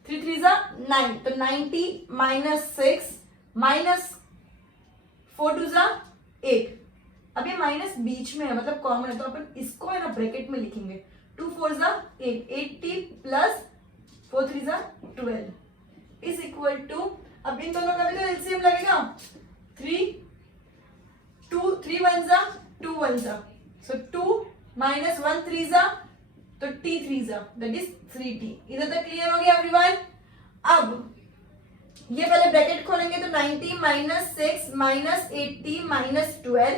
3 3 जा 9 तो 90 माइनस 6 माइनस 4 2 जा 8. अब ये माइनस बीच में है मतलब कॉमन है तो अपन इसको है ना ब्रैकेट में लिखेंगे. 2 4 जा 8 80 प्लस 4 3 जा 12 इज इक्वल टू. अब इन दोनों का भी तो एलसीएम लगेगा. 3 3 1 जा 2 1 जा सो 2 माइनस 1 3 जा तो t 3 जा दैट इज 3t. इधर तक क्लियर हो गया एवरीवन? अब ये पहले ब्रैकेट खोलेंगे तो 90 माइनस 6 माइनस 80 माइनस 12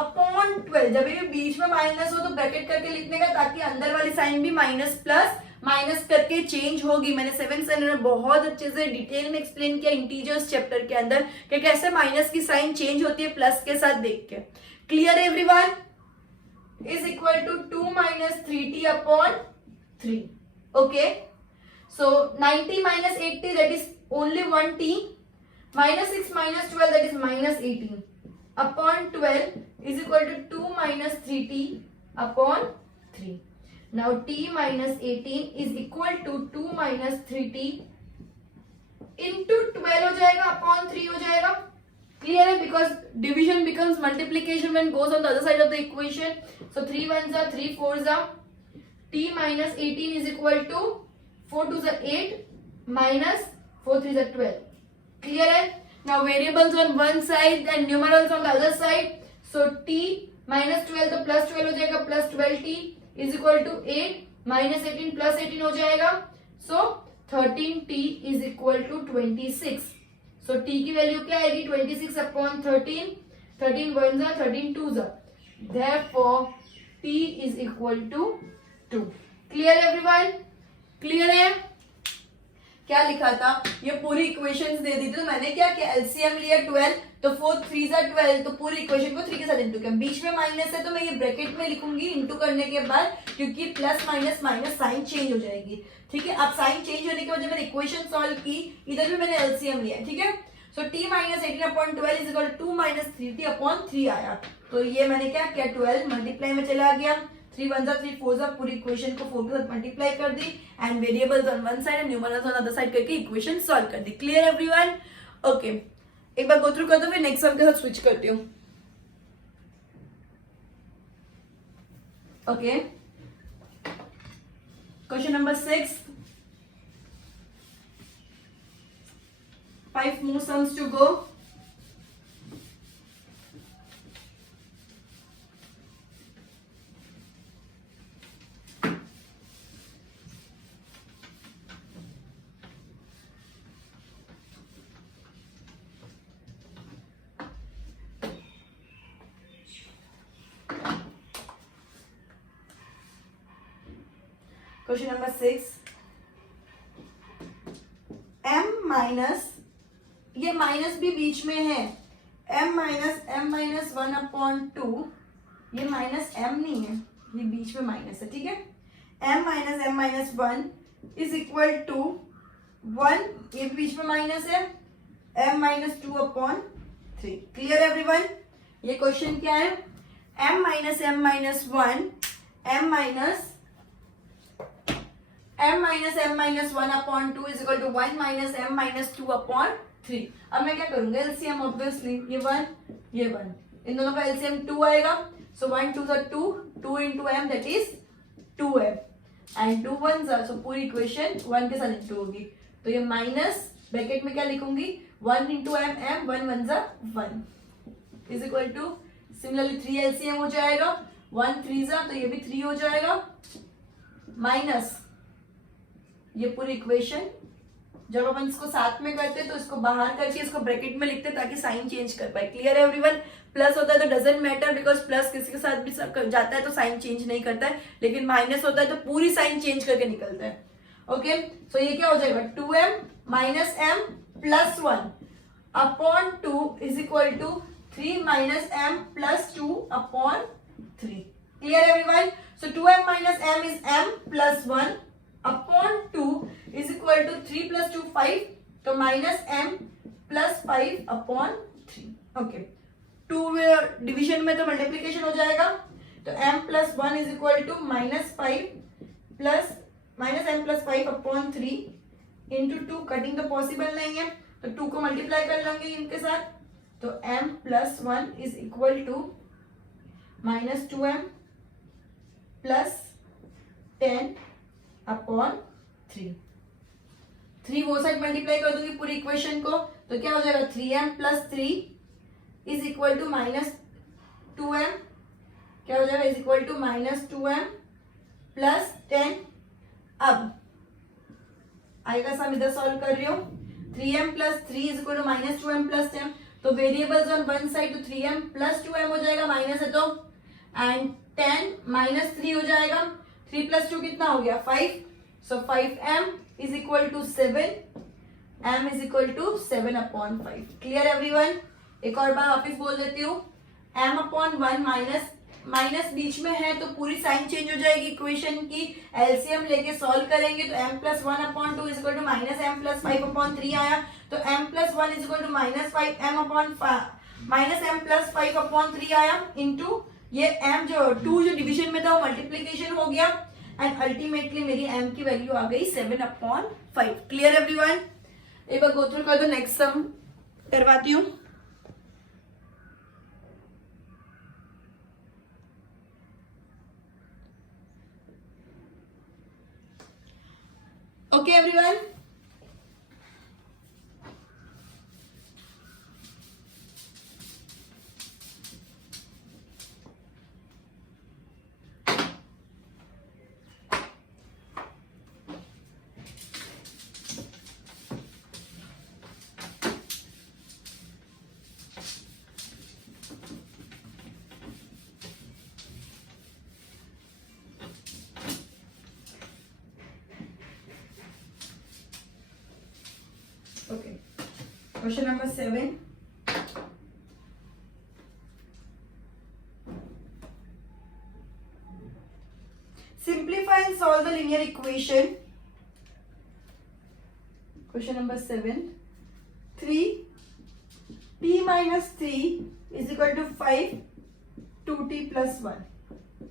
अपॉन 12. जब भी बीच में माइनस हो तो ब्रैकेट करके लिखने का ताकि अंदर वाली साइन भी माइनस प्लस माइनस करके चेंज होगी. मैंने 7th स्टैंडर्ड में बहुत अच्छे से डिटेल में एक्सप्लेन किया इंटीजर्स चैप्टर के अंदर कि कैसे माइनस की साइन चेंज होती है प्लस के साथ देख के. Clear everyone? Is equal to 2 minus 3t upon 3. Okay, so 90 minus 80 that is only 1t minus 6 minus 12 that is minus 18 upon 12 is equal to 2 minus 3t upon 3. Now t minus 18 is equal to 2 minus 3t into 12 हो जाएगा upon 3 हो जाएगा. Clear है? Because division becomes multiplication when goes on the other side of the equation. So 3 1s are 3 4s are. T minus 18 is equal to 4 2s are 8 minus 4 3s are 12. Clear है? Now variables on one side and numerals on the other side. So t minus 12 तो plus 12 हो जाएगा plus 12t is equal to 8 minus 18 plus 18 हो जाएगा. So 13t is equal to 26. So t की वैल्यू क्या आएगी 26 अपॉन 13. 13 वन जा 13 टू जा, therefore t is equal to 2. Clear everyone? Clear है? क्या लिखा था, ये पूरी इक्वेशंस दे दी थी तो मैंने क्या किया, एलसीएम लिया 12, तो 4 3 जा 12, तो पूरी इक्वेशन को 3 के साथ इंटू किया. बीच में माइनस है तो मैं ये ब्रैकेट में लिखूंगी इंटू करने के बाद, क्योंकि plus minus minus sign change हो जाएगी. ठीक है, अब साइन चेंज होने के बाद जब मैंने इक्वेशन सॉल्व की, इधर भी मैंने एलसीएम लिया. ठीक है, so t minus 18/12 is equal to 2 minus 3t/3 आया. तो ये मैंने क्या किया, 12 मल्टीप्लाई में चला गया, 3 1 जा 3 4 जा, पूरी इक्वेशन को 4 के साथ मल्टीप्लाई कर दी and variables on one side and numerals on other side करके इक्वेशन सॉल्व कर दी. Clear everyone? ओके, एक बार गो थ्रू कर दो, फिर नेक्स्ट सम के साथ स्विच करती हूँ. Okay, question number 6. 5 more sums to go. Question number 6. m minus, ये माइनस भी बीच में है, m माइनस 1/2, ये माइनस m नहीं है, ये बीच में माइनस है. ठीक है, m minus 1 is equal to 1, ये भी बीच में माइनस है, m माइनस 2/3. Clear everyone? ये क्वेश्चन क्या है, m minus 1 m minus m minus 1/2 is equal to 1 minus m minus 2/3. अब मैं क्या करूंगा, एलसीएम ऑब्वियसली, ये 1 ये 1, इन दोनों का एलसीएम 2 आएगा. सो 1 2 2, 2 into m that is 2m and 2 1 जा, सो पूरी इक्वेशन 1 के साथ इंटू होगी. तो ये माइनस ब्रैकेट में क्या लिखूंगी, 1 इंटू m, 1 1 जा 1 is equal to, similarly 3 LCM हो जाएगा, 1 3 जा, तो ये भी 3 हो जाएगा, माइनस ये पूरी इक्वेशन. जब अपन इसको साथ में करते तो इसको बाहर करके इसको ब्रैकेट में लिखते ताकि साइन चेंज कर पाए. क्लियर है एवरीवन? प्लस होता है तो डजंट मैटर, बिकॉज प्लस किसी के साथ भी जाता है तो साइन चेंज नहीं करता है, लेकिन माइनस होता है तो पूरी साइन चेंज करके निकलता है. ओके, सो ये क्या हो जाएगा, 2m minus m plus 1/2 is equal to 3 minus m plus 2/3. Clear everyone? So 2m minus m is m plus 1/2 is equal to 3 plus 2 5, तो minus m plus 5/3. Okay, 2 division में तो मल्टीप्लीकेशन हो जाएगा, तो m plus 1 is equal to minus m plus 5/3 into 2. Cutting तो पॉसिबल नहीं है, तो 2 को मल्टीप्लाई कर लेंगे इनके साथ, तो m plus 1 is equal to minus 2m plus 10/3. 3 वो साइड मल्टीप्लाई कर दूंगी पूरी इक्वेशन को, तो क्या हो जाएगा, 3m plus 3 is equal to minus 2m, क्या हो जाएगा, is equal to minus 2m plus 10. अब आएगा सम, इधर सॉल्व कर रही हूँ, 3m plus 3 is equal to minus 2m plus 10, तो वेरिएबल्स ऑन वन साइड, तो 3m प्लस 2m हो जाएगा, माइनस है तो, एंड 10 माइनस 3 हो जाएगा, 3 प्लस 2 कितना हो गया, 5, सो 5m is equal to 7, m is equal to 7/5. Clear everyone? एक और बार वापिस बोल देती हूँ, m/1 माइनस बीच में है तो पूरी साइन चेंज हो जाएगी इक्वेशन की. एलसीएम लेके सॉल्व करेंगे तो m plus 1/2 is equal to minus m plus 5/3 आया, तो m plus 1 is equal to minus m plus 5/3 आया, इंटू ये m जो 2 जो डिवीजन में था वो मल्टीप्लीकेशन हो गया, एंड अल्टीमेटली मेरी m की वैल्यू आ गई 7/5. Clear everyone? एक बार गो थ्रू कर दो, नेक्स्ट सम करवाती हूँ. Okay everyone, question number 7. Simplify and solve the linear equation. Question number 7. 3p minus 3 is equal to 5 2t plus 1.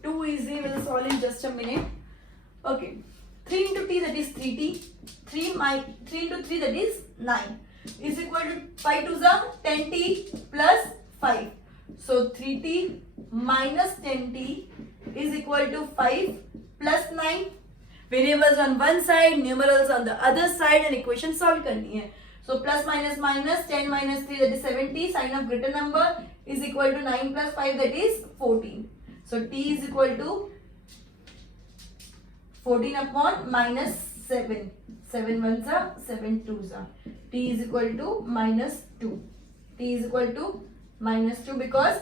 Too easy, we'll solve in just a minute. Okay. 3 into t, that is 3t. 3 into 3, that is 9. Is equal to 5 to the 10t plus 5. So 3t minus 10t is equal to 5 plus 9. Variables on one side, numerals on the other side, and equation solve करनी है. So plus minus minus 10 minus 3, that is 70. Sign of greater number is equal to 9 plus 5, that is 14. So t is equal to 14 upon minus 7. 7 ones are 7 twos are. T is equal to minus 2. T is equal to minus 2 because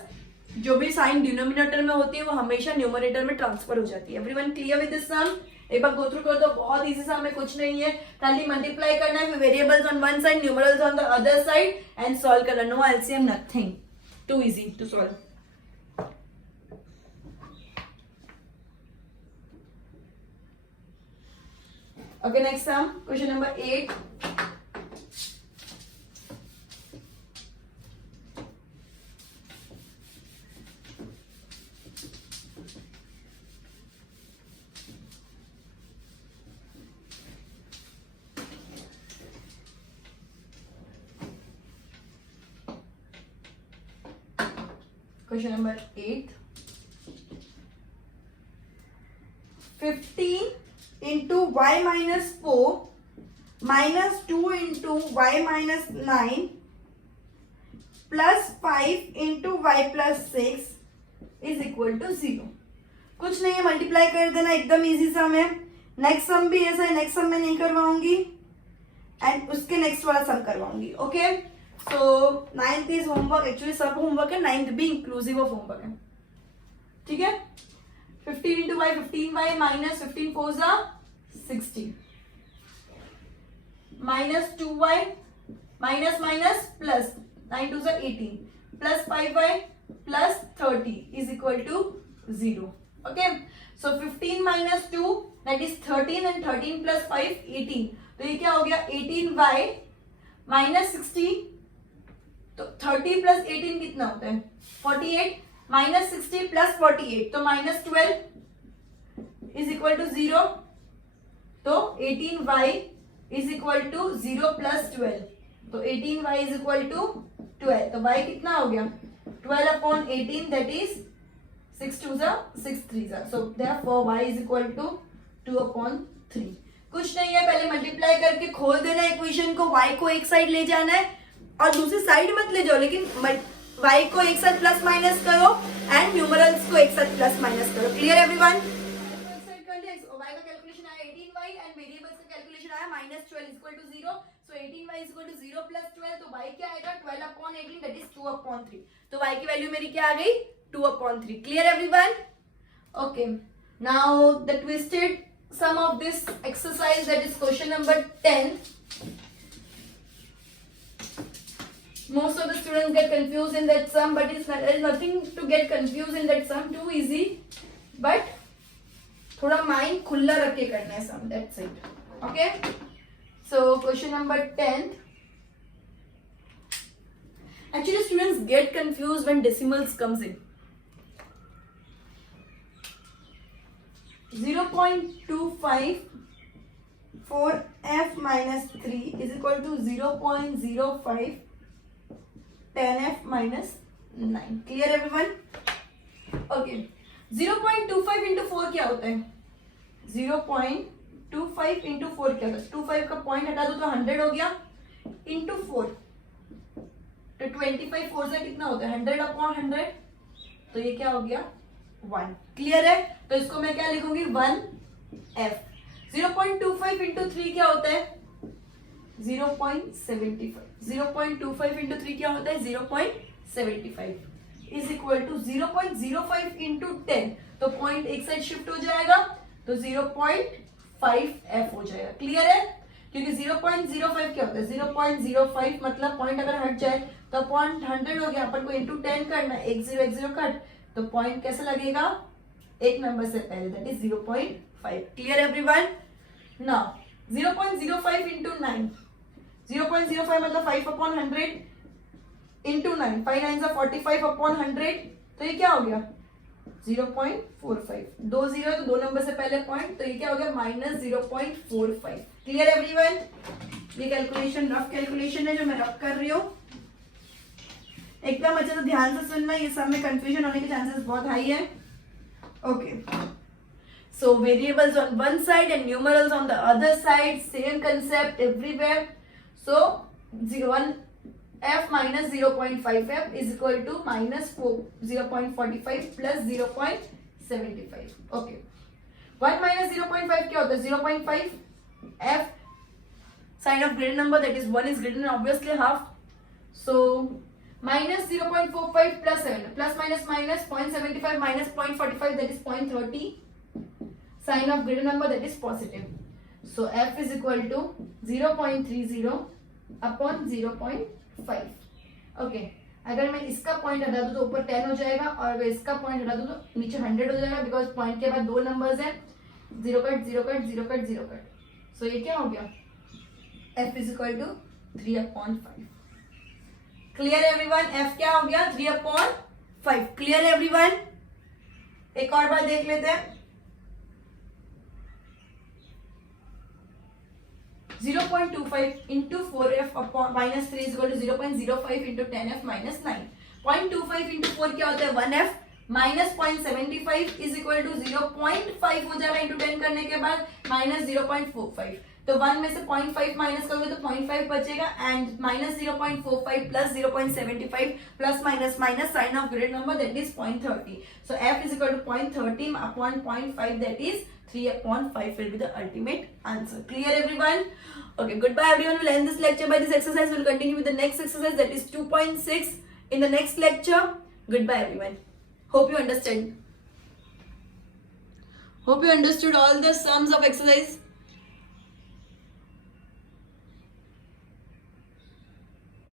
जो भी साइन डिनोमिनेटर में होती है वो हमेशा न्यूमरेटर में ट्रांसफर हो जाती है. एवरीवन क्लियर विद दिस सम? एक बार गो थ्रू कर दो, बहुत इजी सम है, कुछ नहीं है, खाली मल्टीप्लाई करना है, variables on one side, numerals on the other side and solve करना. No LCM, nothing, too easy to solve. Okay, next sum, question number 8. Question number 8. 15 into y minus 4 minus 2 into y minus 9 plus 5 into y plus 6 is equal to 0. कुछ नहीं है, मल्टीप्लाई कर देना, एकदम इजी सम है. नेक्स्ट सम भी ऐसा है, नेक्स्ट सम मैं नहीं करवाऊंगी एंड उसके नेक्स्ट वाला सम करवाऊंगी. Okay, so 9th is homework, actually सब होमवर्क है, 9th भी इंक्लूसिव ऑफ होमवर्क है. ठीक है. 15 into y, 15y minus 15 4s are 60. Minus 2y minus minus plus 9 2s are 18 plus 5y plus 30 is equal to 0. Okay. So 15 minus 2, that is 13, and 13 plus 5 18. तो ये क्या हो गया? 18y minus 60. तो 30 plus 18 कितना होता है? 48. माइनस 60 प्लस 48, तो माइनस 12 इज इक्वल टू 0. तो 18y is equal to 0 plus 12, तो 18y इज इक्वल टू 12. तो y कितना हो गया? 12 upon 18, that is 6 2s are 6 3s are. So therefore y is equal to 2 upon 3. कुछ नहीं है, पहले मल्टीप्लाई करके खोल देना इक्वेशन को, y को एक साइड ले जाना है और दूसरी साइड मत ले जाओ, लेकिन y को एक साथ प्लस माइनस करो एंड न्यूमरल्स को एक साथ प्लस माइनस करो. Clear everyone? y का कैलकुलेशन आया 18y एंड वेरिएबल्स का कैलकुलेशन आया -12 equal to 0. So 18y equal to 0 plus 12, तो y क्या आएगा? 12 अपॉन 18, दैट इज 2 अपॉन 3. तो y की वैल्यू मेरी क्या आ गई? 2 upon 3. Clear everyone? Okay, now the twisted sum of this exercise, that is question number 10. Most of the students get confused in that sum, but there is nothing to get confused in that sum. Too easy, but थोड़ा माइंड खुला रख के करना है sum. That's it. Okay. So question number 10. Actually, students get confused when decimals comes in. 0.25 for f minus 3 is equal to 0.05 10f minus 9. Clear everyone? Okay. 0.25 into 4 क्या होता है? 0.25 into 4 क्या होता है? 25 का पॉइंट हटा दो तो 100 हो गया, into 4 तो 25 4 से कितना होता है? 100 अपॉन 100, तो ये क्या हो गया? 1. क्लियर है? तो इसको मैं क्या लिखूंगी? 1f. 0.25 into 3 क्या होता है? 0.75. 0.25 into 3 क्या होता है? 0.75 इज इक्वल टू 0.05 into 10. तो पॉइंट एक साइड शिफ्ट हो जाएगा, तो 0.5f हो जाएगा. क्लियर है? क्योंकि 0.05 क्या होता है, 0.05 मतलब पॉइंट अगर हट जाए तो पॉइंट 100 हो गया, अपन को इंटू 10 करना है, एक जीरो कट, तो पॉइंट कैसे लगेगा, एक नंबर से पहले, that is 0.5. Clear everyone? Now 0.05 into 9, 0.05 मतलब 5 अपॉन 100 इंटू 9, 5 9 45 अपॉन 100, तो ये क्या हो गया 0.45. दो जीरो तो दो नंबर से पहले पॉइंट, तो ये क्या हो गया माइनस 0.45. Clear everyone? ये कैलकुलेशन रफ कैलकुलेशन है जो मैं रफ कर रही हूँ, एकदम अच्छे से ध्यान से सुनना, ये सब में कंफ्यूजन होने के चांसेस बहुत हाई है. Okay, so variables on one side and numerals on the other side, same concept everywhere. So 1 f minus 0.5f is equal to minus 0.45 plus 0.75. Okay, 1 minus 0.5 क्या होता है, 0.5 f sign of greater number, that is 1 is greater than obviously half. So minus 0.45 plus 7 plus minus minus 0.75 minus 0.45, that is 0.30. Sign of greater number, that is positive. So f is equal to 0.30 upon 0.5. Okay, अगर मैं इसका पॉइंट हटा दूं तो ऊपर 10 हो जाएगा, और अगर इसका पॉइंट हटा दूं तो नीचे 100 हो जाएगा, बिकॉज पॉइंट के बाद दो नंबर्स हैं, 0 कट 0 कट 0 कट 0 कट. सो ये क्या हो गया, f is equal to 3/5. Clear everyone? f क्या हो गया 3/5. Clear everyone? एक और बार देख लेते हैं. 0.25 into 4f upon minus 3 is equal to 0.05 into 10f minus 9. 0.25 into 4 क्या होता है 1f minus 0.75 is equal to 0.5 हो जाएगा into 10 करने के बाद minus 0.45. तो 1 में से 0.5 माइनस करोगे तो 0.5 बचेगा, and minus 0.45 plus 0.75 plus minus minus sign of great number, that is 0.30. So f is equal to 0.30 upon 0.5, that is 3/5 will be the ultimate answer. Clear everyone? Okay, goodbye everyone. We'll end this lecture by this exercise. We'll continue with the next exercise, that is 2.6 in the next lecture. Goodbye everyone. Hope you understood. Hope you understood all the sums of exercise.